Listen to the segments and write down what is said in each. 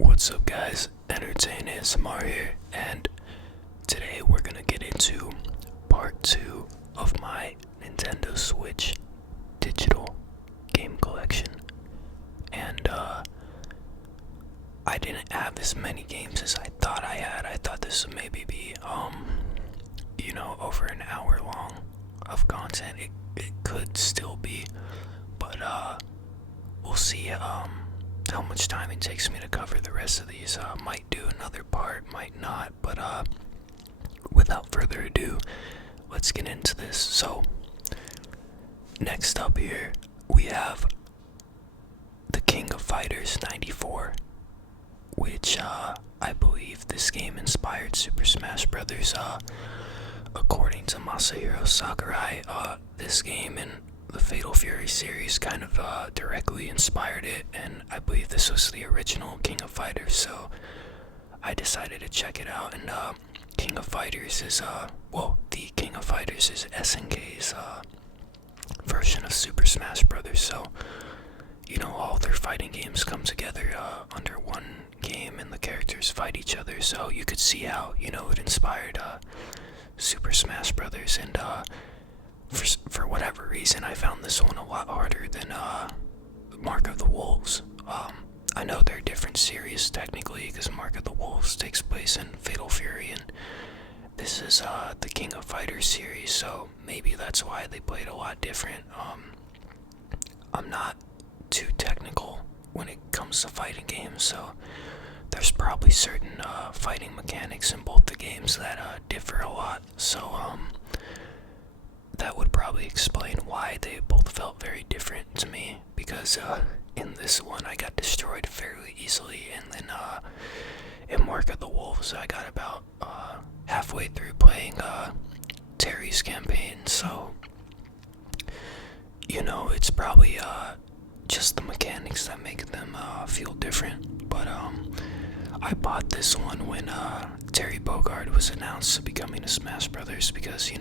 What's up guys, Entertain ASMR here, and today we're gonna get into part 2 of my Nintendo Switch digital game collection. And I didn't have as many games as I thought I had. I thought this would maybe be over an hour long of content. It could still be, but we'll see how much time it takes me to cover the rest of these. Might do another part, might not, but without further ado, let's get into this. So, next up here, we have the King of Fighters 94, which I believe this game inspired Super Smash Brothers. According to Masahiro Sakurai, this game and the Fatal Fury series kind of directly inspired it, and I believe this was the original King of Fighters, so I decided to check it out. And King of Fighters is the King of Fighters is SNK's version of Super Smash Brothers. So all their fighting games come together under one game, and the characters fight each other. So you could see how it inspired Super Smash Brothers. And for whatever reason, I found this one a lot harder than Mark of the Wolves. I know they're different series technically, because Mark of the Wolves takes place in Fatal Fury, and this is the King of Fighters series, so maybe that's why they played a lot different. I'm not too technical when it comes to fighting games, so there's probably certain fighting mechanics in both the games that differ a lot. So that would probably explain why they both felt very different to me, because in this one I got destroyed fairly easily, and then in Mark of the Wolves I got about halfway through playing Terry's campaign. So it's probably just the mechanics that make them feel different. But I bought this one when Terry Bogard was announced to becoming a Smash Brothers, because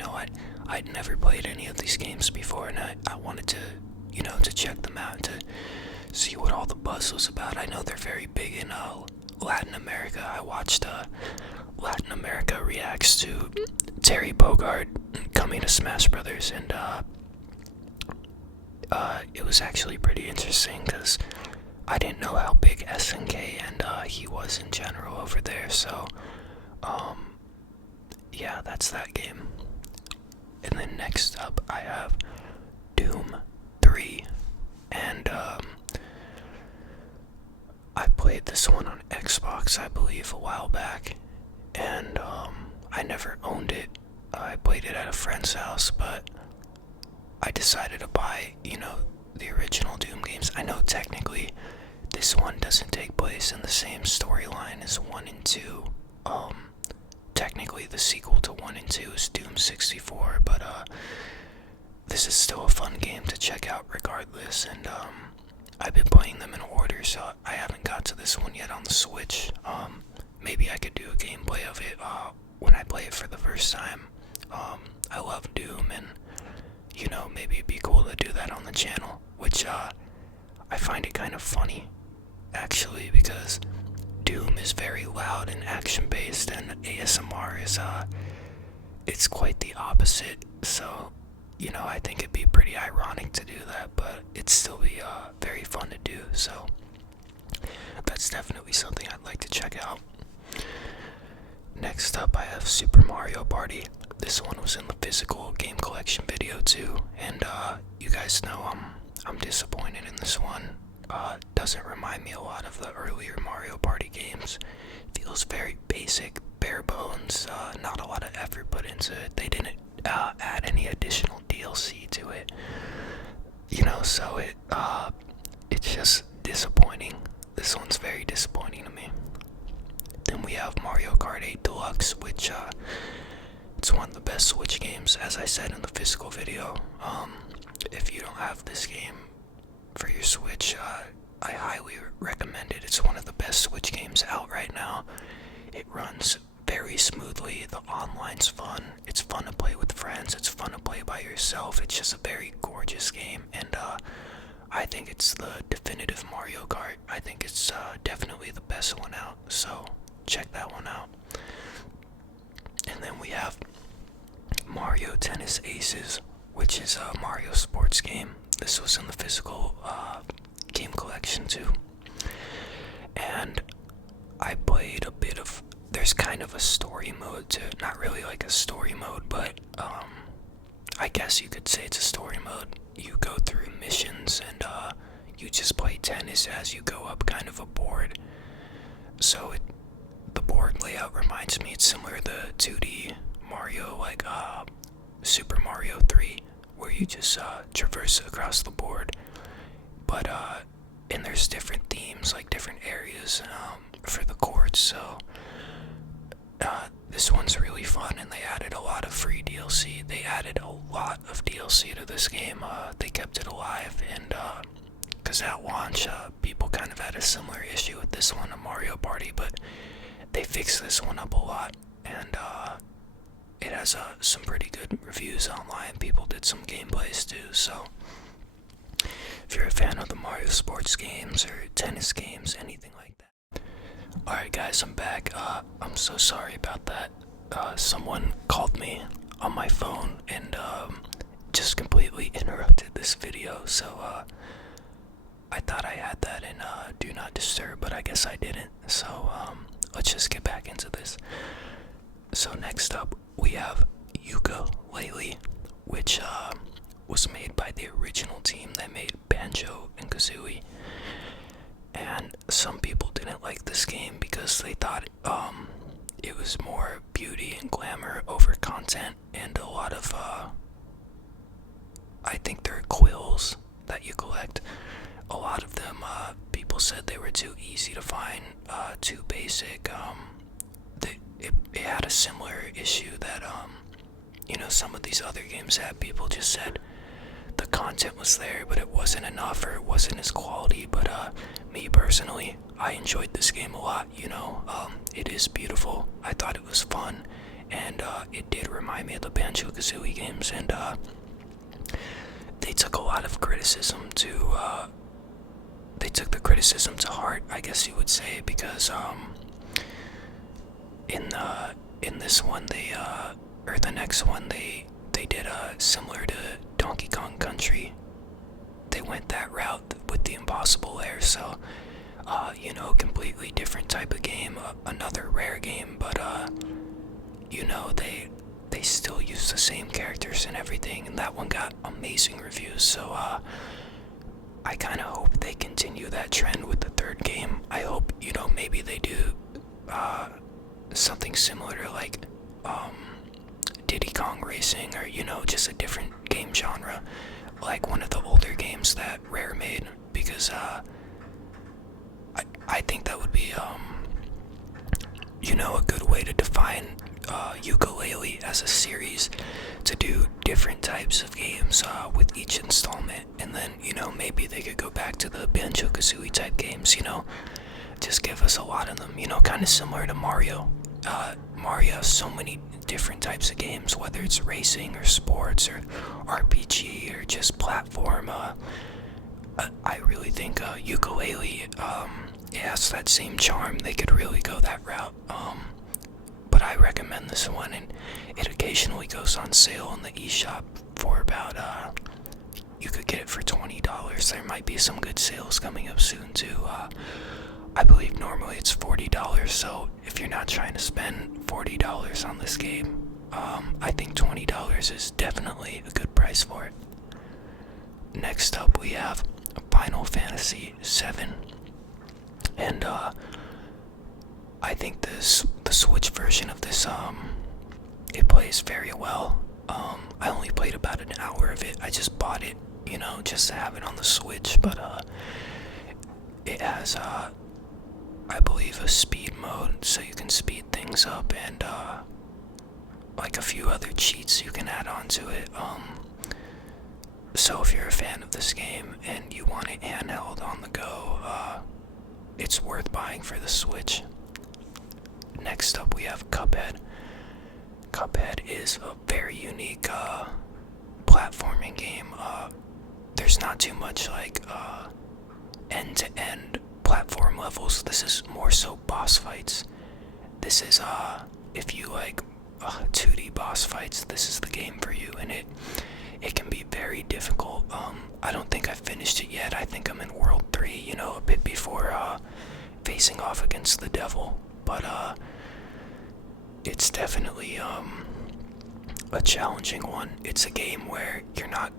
I'd never played any of these games before, and I wanted to to check them out, to see what all the buzz was about. I know they're very big in Latin America. I watched Latin America reacts to Terry Bogard coming to Smash Brothers, and it was actually pretty interesting, because I didn't know how big SNK and he was in general over there. So yeah, that's that game. And then next up I have Doom 3, and I played this one on Xbox, I believe, a while back, and I never owned it. I played it at a friend's house, but I decided to buy, the original Doom games. I know technically this one doesn't take place in the same storyline as 1 and 2. Technically the sequel to 1 and 2 is Doom 64, but this is still a fun game to check out regardless, and I've been playing them in order, so I haven't got to this one yet on the Switch. Maybe I could do a gameplay of it when I play it for the first time. I love Doom, and maybe it'd be cool to do that on the channel, which I find it kind of funny actually, because Doom is very loud and action-based, and ASMR is it's quite the opposite. So I think it'd be pretty ironic to do that, but it'd still be very fun to do. So that's definitely something I'd like to check out. Next up I have Super Mario Party. This one was in the physical game collection video too, and you guys know I'm disappointed in this one. Doesn't remind me a lot of the earlier Mario Party games. Feels very basic, bare bones, not a lot of effort put into it. They didn't add any additional DLC to it, so it's just disappointing. This one's very disappointing to me. Then we have Mario Kart 8 Deluxe, which it's one of the best Switch games, as I said in the physical video. If you don't have this game for your Switch, I highly recommend it. It's one of the best Switch games out right now. It runs very smoothly. The online's fun. It's fun to play with friends. It's fun to play by yourself. It's just a very gorgeous game, and I think it's the definitive Mario Kart. I think it's definitely the best one out, so check that one out. And then we have Mario Tennis Aces, which is a Mario sports game. This was in the physical game collection too. And I played a bit of, there's kind of a story mode to, not really like a story mode, but I guess you could say it's a story mode. You go through missions and you just play tennis as you go up kind of a board. So the board layout reminds me, it's similar to 2D Mario, like Super Mario 3, where you just traverse across the board. But and there's different themes, like different areas for the courts. So this one's really fun, and they added a lot of free DLC. They added a lot of DLC to this game. They kept it alive, and because at launch, people kind of had a similar issue with this one, a Mario Party, but they fixed this one up a lot, and it has some pretty good reviews online. People did some gameplays too, so if you're a fan of the Mario sports games or tennis games, anything like that. Alright guys, I'm back. I'm so sorry about that. Someone called me on my phone and just completely interrupted this video, so I thought I had that in Do Not Disturb, but I guess I didn't. So let's just get back into this. So next up, we have Yooka-Laylee, which was made by the original team that made Banjo and Kazooie. And some people didn't like this game because they thought it was more beauty and glamour over content, and a lot of I think they're quills that you collect. A lot of them, people said they were too easy to find, too basic. It had a similar issue that some of these other games had. People just said the content was there, but it wasn't enough, or it wasn't as quality. But me personally, I enjoyed this game a lot. It is beautiful. I thought it was fun, and it did remind me of the Banjo-Kazooie games. And they took a lot of criticism to heart, I guess you would say, because in this one or the next one they did similar to Donkey Kong Country. They went that route with the impossible layer, so completely different type of game, another rare game, but they still use the same characters and everything, and that one got amazing reviews. So I kind of hope they continue that trend with the third game. I hope maybe they do something similar to like Diddy Kong Racing, or just a different game genre, like one of the older games that Rare made, because I think that would be a good way to define Yooka-Laylee as a series, to do different types of games with each installment, and then maybe they could go back to the Banjo-Kazooie type games, just give us a lot of them, kind of similar to Mario. Mario has so many different types of games, whether it's racing or sports or RPG or just platform. I really think Yooka-Laylee, it has that same charm. They could really go that route. But I recommend this one, and it occasionally goes on sale in the eShop for about, you could get it for $20. There might be some good sales coming up soon too. I believe normally it's $40, so if you're not trying to spend $40 on this game, I think $20 is definitely a good price for it. Next up, we have Final Fantasy VII, and I think the Switch version of this, it plays very well. I only played about an hour of it. I just bought it, just to have it on the Switch, but it has I believe a speed mode, so you can speed things up, and like a few other cheats you can add on to it. So if you're a fan of this game and you want it handheld on the go, it's worth buying for the Switch. Next up, we have Cuphead. Cuphead is a very unique platforming game. there's not too much like end-to-end platform levels. This is more so boss fights. This is if you like 2D boss fights, this is the game for you, and it can be very difficult. I don't think I've finished it yet. I think I'm in World 3, you know, a bit before facing off against the devil, but it's definitely a challenging one. It's a game where you're not,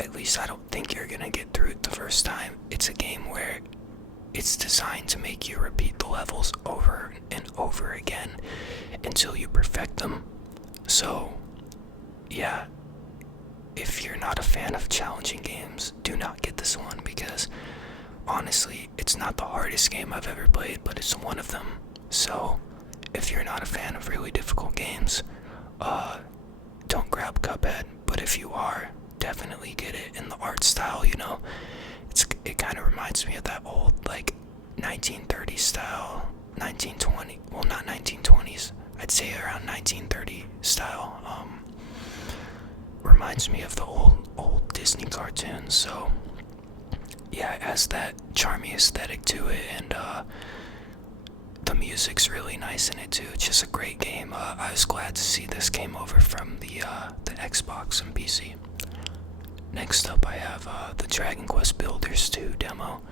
at least I don't think you're gonna get through it the first time. It's a game where it's designed to make you repeat the levels over and over again until you perfect them. So, yeah, if you're not a fan of challenging games, do not get this one, because honestly, it's not the hardest game I've ever played, but it's one of them. So, if you're not a fan of really difficult games, don't grab Cuphead, but if you are, definitely get it. In the art style, you know, it kind of reminds me of that old, like, 1930s style, 1920, well, not 1920s, I'd say around 1930 style. Reminds me of the old Disney cartoons, so yeah, it has that charming aesthetic to it, and the music's really nice in it too. It's just a great game. I was glad to see this came over from the Xbox and PC. Next up, I have the Dragon Quest Builders 2 demo.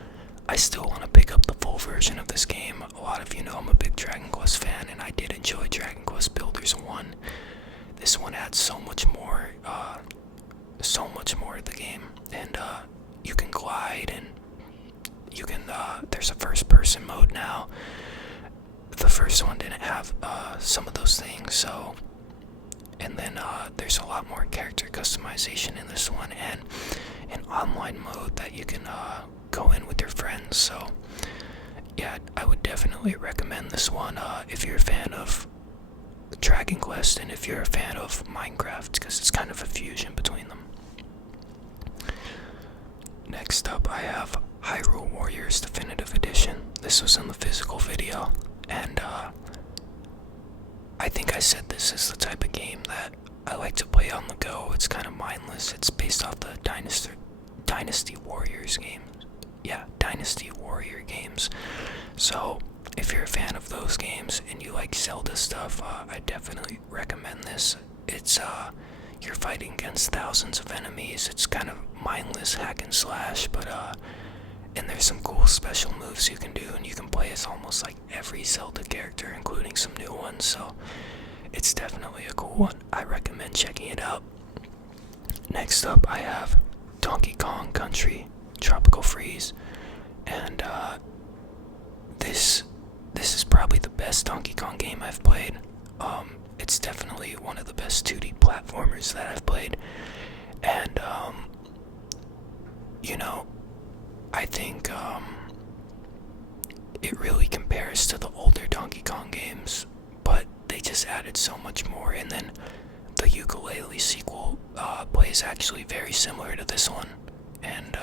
I still want to pick up the full version of this game. A lot of you know I'm a big Dragon Quest fan, and I did enjoy Dragon Quest Builders 1. This one adds so much more to the game, and you can glide, and you can, there's a first-person mode now. The first one didn't have some of those things, so, and then there's a lot more character customization in this one, and an online mode that you can go in with your friends. So yeah, I would definitely recommend this one if you're a fan of Dragon Quest and if you're a fan of Minecraft, because it's kind of a fusion between them. Next up, I have Hyrule Warriors Definitive Edition. This was in the physical video, and I think I said this is the type of game that I like to play on the go. It's kind of mindless. It's based off the Dynasty Warriors games. Yeah, Dynasty Warrior games. So, if you're a fan of those games and you like Zelda stuff, I definitely recommend this. It's, you're fighting against thousands of enemies. It's kind of mindless hack and slash, but, and there's some cool special moves you can do, and you can play as almost like every Zelda character, including some new ones, so it's definitely a cool one. I recommend checking it out. Next up, I have Donkey Kong Country Tropical Freeze, and this is probably the best Donkey Kong game I've played. It's definitely one of the best 2D platformers that I've played, and you know, I think it really compares to the older Donkey Kong games, but they just added so much more. And then the Yooka-Laylee sequel plays actually very similar to this one, and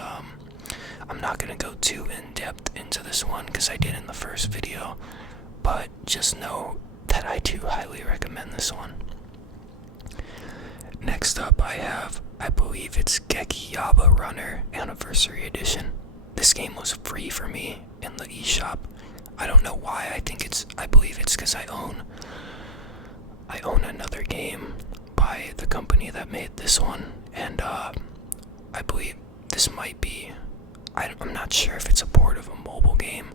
I'm not gonna go too in-depth into this one because I did in the first video, but just know that I do highly recommend this one. Next up, I believe it's Geki Yaba Runner Anniversary Edition. This game was free for me in the eShop. I don't know why. I believe it's because I own another game by the company that made this one, and I believe this might be, I'm not sure if it's a port of a mobile game,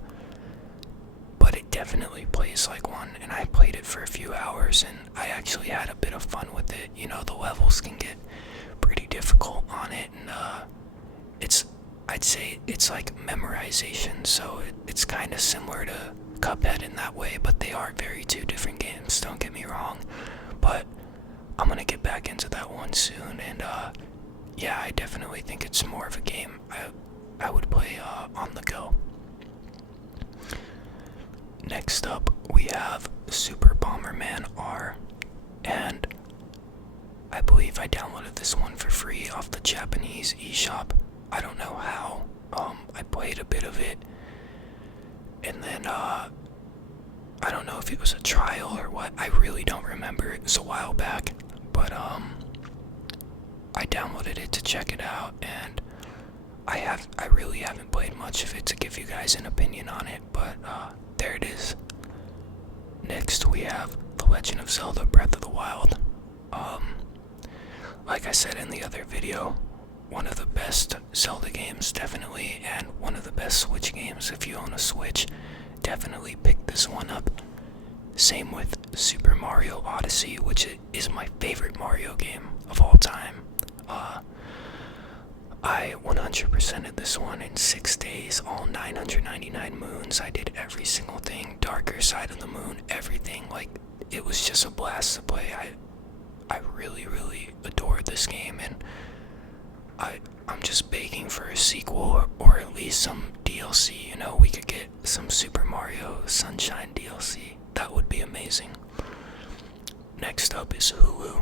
but it definitely plays like one, and I played it for a few hours, and I actually had a bit of fun with it. You know, the levels can get pretty difficult on it, and I'd say it's like memorization, so it's kind of similar to Cuphead in that way, but they are very two different games, don't get me wrong. But I'm gonna get back into that one soon, and yeah, I definitely think it's more of a game I would play on the go. Next up, we have Super Bomberman R, and I believe I downloaded this one for free off the Japanese eShop. I don't know how. I played a bit of it, and then I don't know if it was a trial or what. I really don't remember. It was a while back, but I downloaded it to check it out, and I really haven't played much of it to give you guys an opinion on it, but there it is. Next we have The Legend of Zelda Breath of the Wild. Like I said in the other video, one of the best Zelda games, definitely, and one of the best Switch games. If you own a Switch, definitely pick this one up. Same with Super Mario Odyssey, which is my favorite Mario game of all time. I 100%ed this one in 6 days, all 999 moons. I did every single thing, darker side of the moon, everything. Like, it was just a blast to play. I really, really adored this game, and I'm just begging for a sequel, or at least some DLC. You know, we could get some Super Mario Sunshine DLC. That would be amazing. Next up is Hulu.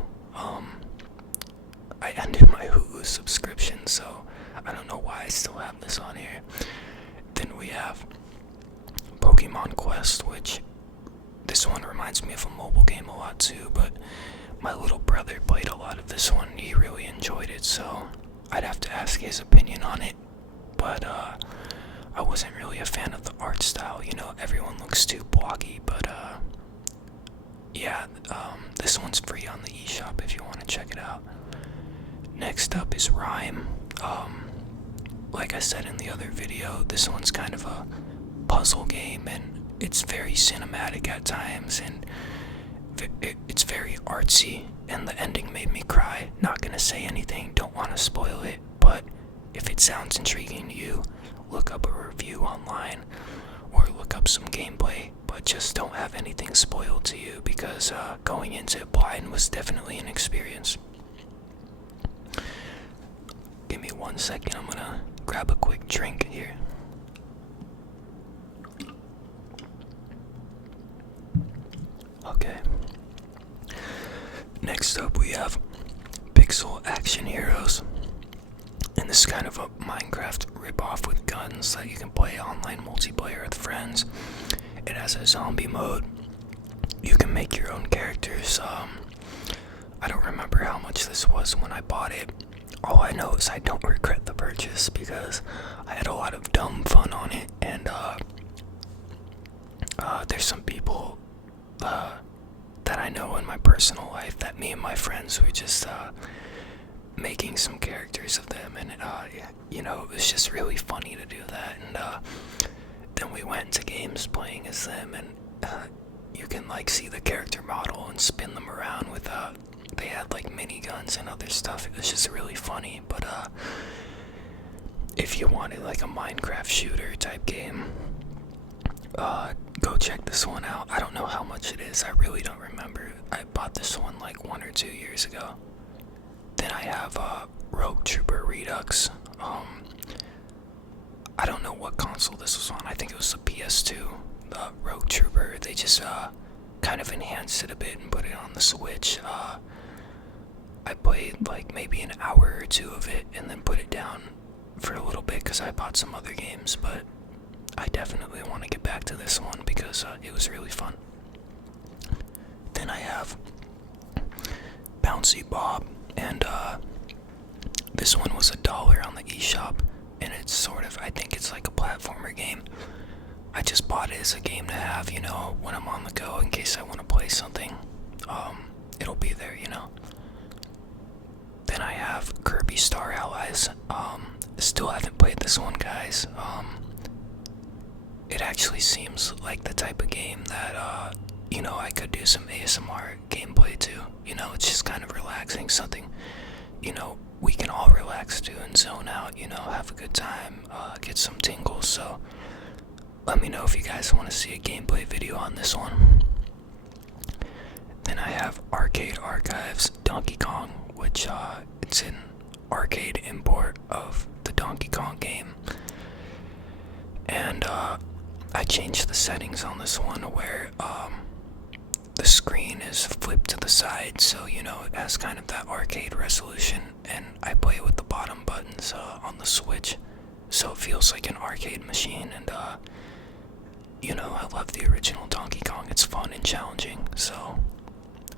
I ended my Hulu subscription, so I don't know why I still have this on here. Then we have Pokemon Quest, which this one reminds me of a mobile game a lot too, but my little brother played a lot of this one. He really enjoyed it, so I'd have to ask his opinion on it. But I wasn't really a fan of the art style. You know, everyone looks too blocky, but yeah, this one's free on the eShop if you want to check it out. Next up is Rhyme. Like I said in the other video, this one's kind of a puzzle game, and it's very cinematic at times, and it's very artsy, and the ending made me cry. Not gonna say anything, don't want to spoil it, but if it sounds intriguing to you, look up a review online, or look up some gameplay, but just don't have anything spoiled to you, because going into it blind was definitely an experience. Give me 1 second, I'm gonna grab a quick drink here. Okay. Next up we have Pixel Action Heroes. And this is kind of a Minecraft ripoff with guns that you can play online multiplayer with friends. It has a zombie mode. You can make your own characters. I don't remember how much this was when I bought it. All I know is I don't regret the purchase because I had a lot of dumb fun on it, and there's some people that I know in my personal life that me and my friends were just making some characters of them, and you know, it was just really funny to do that. And then we went to games playing as them, and you can like see the character model and spin them around with they had like miniguns and other stuff. It was just really funny. But if you wanted like a Minecraft shooter type game, go check this one out. I don't know how much it is, I really don't remember. I bought this one like 1 or 2 years ago. Then I have Rogue Trooper Redux. I don't know what console this was on. I think it was the PS2. The Rogue Trooper, they just kind of enhanced it a bit and put it on the Switch. I played like maybe an hour or 2 of it and then put it down for a little bit because I bought some other games, but I definitely want to get back to this one because it was really fun. Then I have Bouncy Bob, and this one was $1 on the eShop, and it's sort of, I think it's like a platformer game. I just bought it as a game to have, you know, when I'm on the go in case I want to play something. It'll be there, you know. Then I have Kirby Star Allies. Still haven't played this one, guys. It actually seems like the type of game that, you know, I could do some ASMR gameplay to. You know, it's just kind of relaxing, something, you know, we can all relax to and zone out, you know, have a good time, get some tingles. So let me know if you guys want to see a gameplay video on this one. Then I have Arcade Archives Donkey Kong, which it's an arcade import of the Donkey Kong game. And I changed the settings on this one where the screen is flipped to the side, so you know it has kind of that arcade resolution, and I play with the bottom buttons on the Switch, so it feels like an arcade machine. And you know, I love the original Donkey Kong. It's fun and challenging. So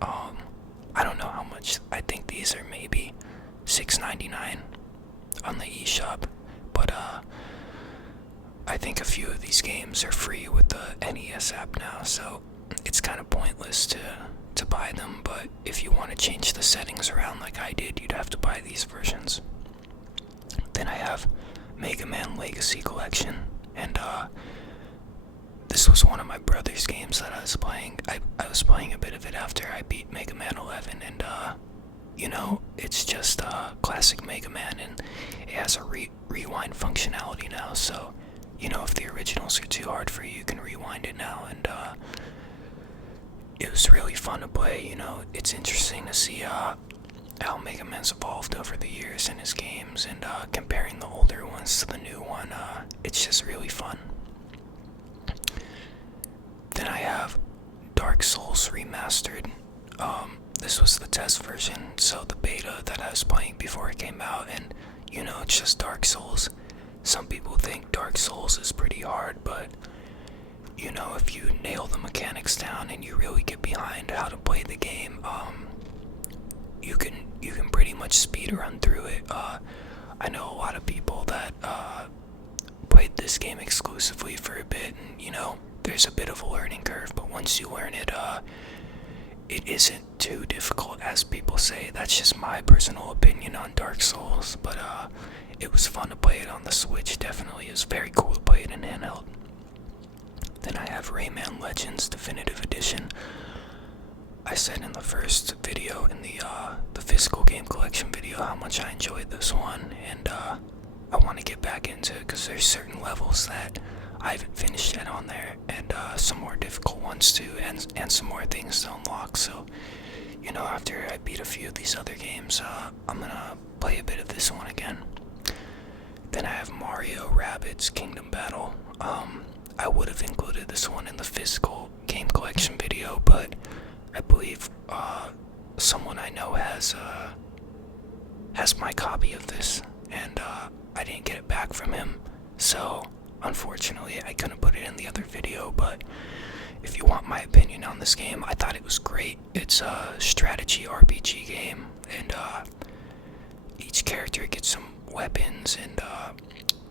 I don't know how much. I think these are maybe $6.99 on the eShop, but but I think a few of these games are free with the NES app now, so it's kind of pointless to buy them. But if you want to change the settings around like I did, you'd have to buy these versions. Then I have Mega Man Legacy Collection, and this was one of my brother's games that I was playing. I was playing a bit of it after I beat Mega Man 11, and you know, it's just classic Mega Man, and it has a rewind functionality now, so you know, if the originals are too hard for you, you can rewind it now. And it was really fun to play. You know, it's interesting to see how Mega Man's evolved over the years in his games, and comparing the older ones to the new one, it's just really fun. Then I have Dark Souls Remastered. This was the test version, so the beta that I was playing before it came out, and you know, it's just Dark Souls. Some people think Dark Souls is pretty hard, but you know, if you nail the mechanics down and you really get behind how to play the game, you can pretty much speed run through it. I know a lot of people that played this game exclusively for a bit, and you know, there's a bit of a learning curve, but once you learn it, it isn't too difficult as people say. That's just my personal opinion on Dark Souls, but it was fun to play it on the Switch. Definitely, it was very cool to play it in handheld. Then I have Rayman Legends Definitive Edition. I said in the first video, in the physical game collection video, how much I enjoyed this one, and I want to get back into it because there's certain levels that I haven't finished yet on there, and some more difficult ones too, and some more things to unlock. So, you know, after I beat a few of these other games, I'm gonna play a bit of this one again. Then I have Mario Rabbids Kingdom Battle. I would have included this one in the physical game collection video, but I believe someone I know has my copy of this, and I didn't get it back from him, so unfortunately I couldn't put it in the other video. But if you want my opinion on this game, I thought it was great. It's a strategy RPG game, and each character gets some weapons, and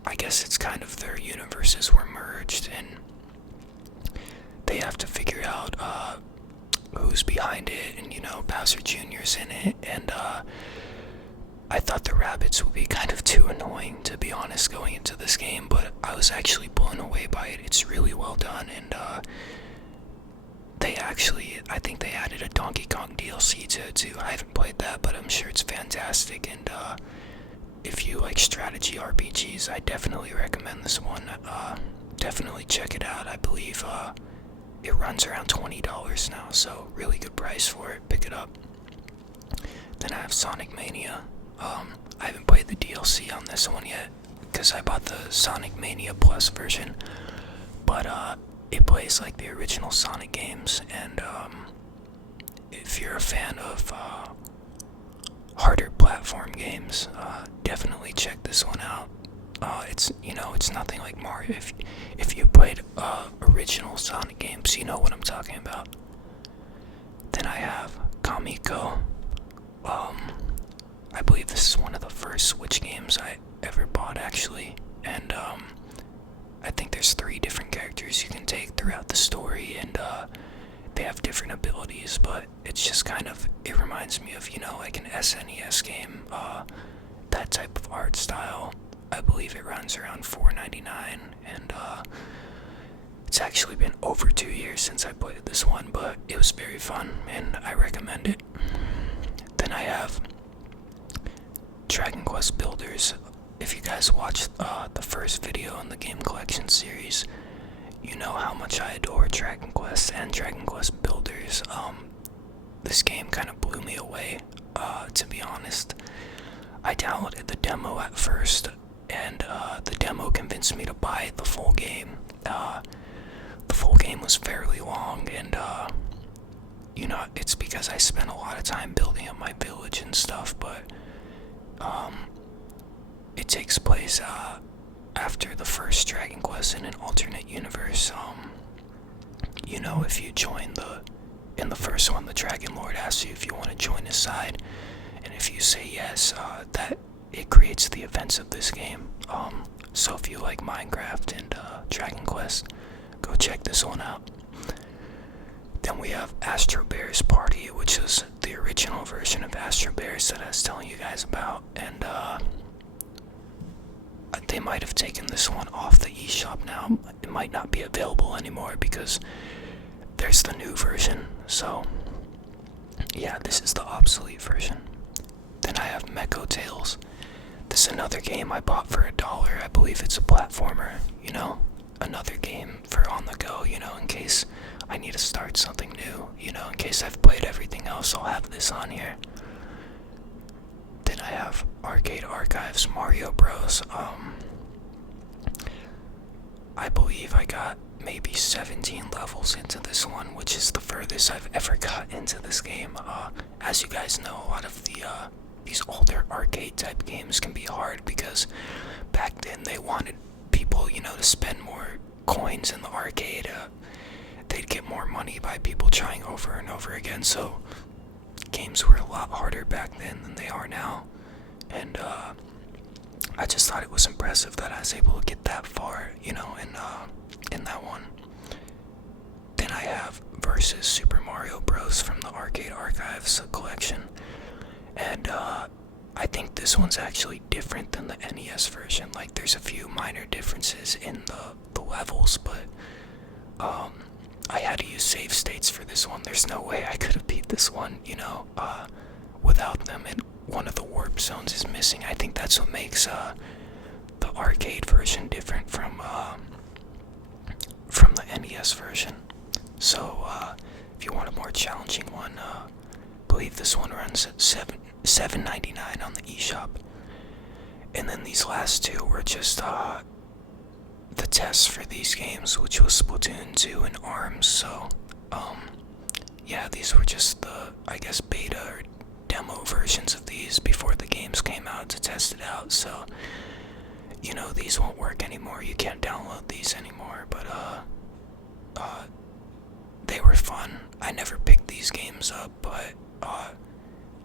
I guess it's kind of their universes were merged, and they have to figure out who's behind it, and you know, Bowser Jr.'s in it, and I thought the Rabbids would be kind of too annoying, to be honest, going into this game, but I was actually blown away by it. It's really well done, and I think they added a Donkey Kong DLC to it too. I haven't played that, but I'm sure it's fantastic, and if you like strategy RPGs, I definitely recommend this one. Definitely check it out. I believe it runs around $20 now, so really good price for it. Pick it up. Then I have Sonic Mania. I haven't played the DLC on this one yet because I bought the Sonic Mania Plus version, but it plays like the original Sonic games, and if you're a fan of harder platform games, definitely check this one out. It's nothing like Mario. If you played original Sonic games, you know what I'm talking about. Then I have Kamiko. I believe this is one of the first Switch games I ever bought, actually, and I think there's 3 different characters you can take throughout the story, and they have different abilities, but it's just kind of, it reminds me of, you know, like an SNES game, that type of art style. I believe it runs around $4.99, and it's actually been over 2 years since I played this one, but it was very fun, and I recommend it. Then I have Dragon Quest Builders. If you guys watched the first video in the game collection series, you know how much I adore Dragon Quest and Dragon Quest Builders. This game kind of blew me away, to be honest. I downloaded the demo at first, and the demo convinced me to buy the full game. The full game was fairly long, and you know, it's because I spent a lot of time building up my village and stuff, but it takes place after the first Dragon Quest in an alternate universe. You know, if you join in the first one, the Dragon Lord asks you if you want to join his side, and if you say yes, that it creates the events of this game. So if you like Minecraft and Dragon Quest, go check this one out. Then we have Astro Bears Party, which is the original version of Astro Bears that I was telling you guys about, and they might have taken this one off the eShop now. It might not be available anymore because there's the new version. So yeah, this is the obsolete version. Then I have Mecho Tales. This is another game I bought for $1. I believe it's a platformer, you know, another game for on the go, you know, in case I need to start something new, you know, in case I've played everything else, I'll have this on here. Then I have Arcade Archives Mario Bros. I believe I got maybe 17 levels into this one, which is the furthest I've ever got into this game. As you guys know, a lot of these older arcade type games can be hard because back then they wanted people, you know, to spend more coins in the arcade. They'd get more money by people trying over and over again, so games were a lot harder back then than they are now. And I just thought it was impressive that I was able to get that far, you know, in that one. Then I have Versus Super Mario Bros. From the Arcade Archives collection. And I think this one's actually different than the NES version. Like, there's a few minor differences in the levels, but I had to use save states for this one. There's no way I could have beat this one, you know, without them. And one of the warp zones is missing. I think that's what makes the arcade version different from the NES version. So if you want a more challenging one, I believe this one runs at $7.99 on the eShop. And then these last two were just the tests for these games, which was Splatoon 2 and ARMS. So yeah, these were just the, I guess, beta or demo versions of these before the games came out to test it out. So, you know, these won't work anymore. You can't download these anymore, but they were fun. I never picked these games up, but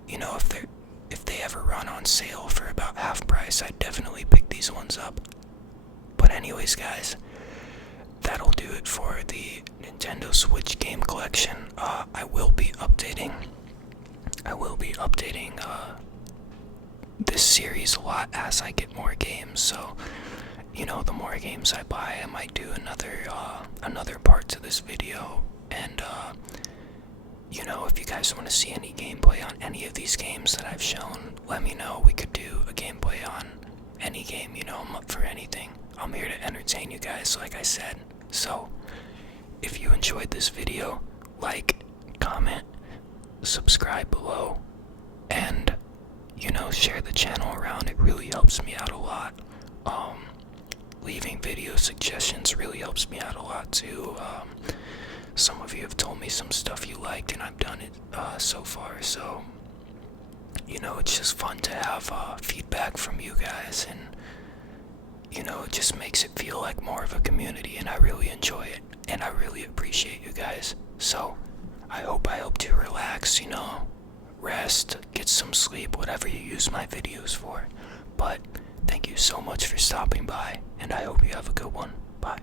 you know, if they ever run on sale for about half price, I'd definitely pick these ones up. But anyways, guys, that'll do it for the Nintendo Switch game collection. I will be updating this series a lot as I get more games. So, you know, the more games I buy, I might do another part to this video. And you know, if you guys want to see any gameplay on any of these games that I've shown, let me know. We could do a gameplay on any game, you know, I'm up for anything. I'm here to entertain you guys, like I said. So, if you enjoyed this video, like, comment, subscribe below, and, you know, share the channel around. It really helps me out a lot. Leaving video suggestions really helps me out a lot too. Some of you have told me some stuff you liked, and I've done it so far. So, you know, it's just fun to have feedback from you guys, and, you know, it just makes it feel like more of a community, and I really enjoy it, and I really appreciate you guys. So, I hope I helped you relax, you know, rest, get some sleep, whatever you use my videos for. But thank you so much for stopping by, and I hope you have a good one. Bye.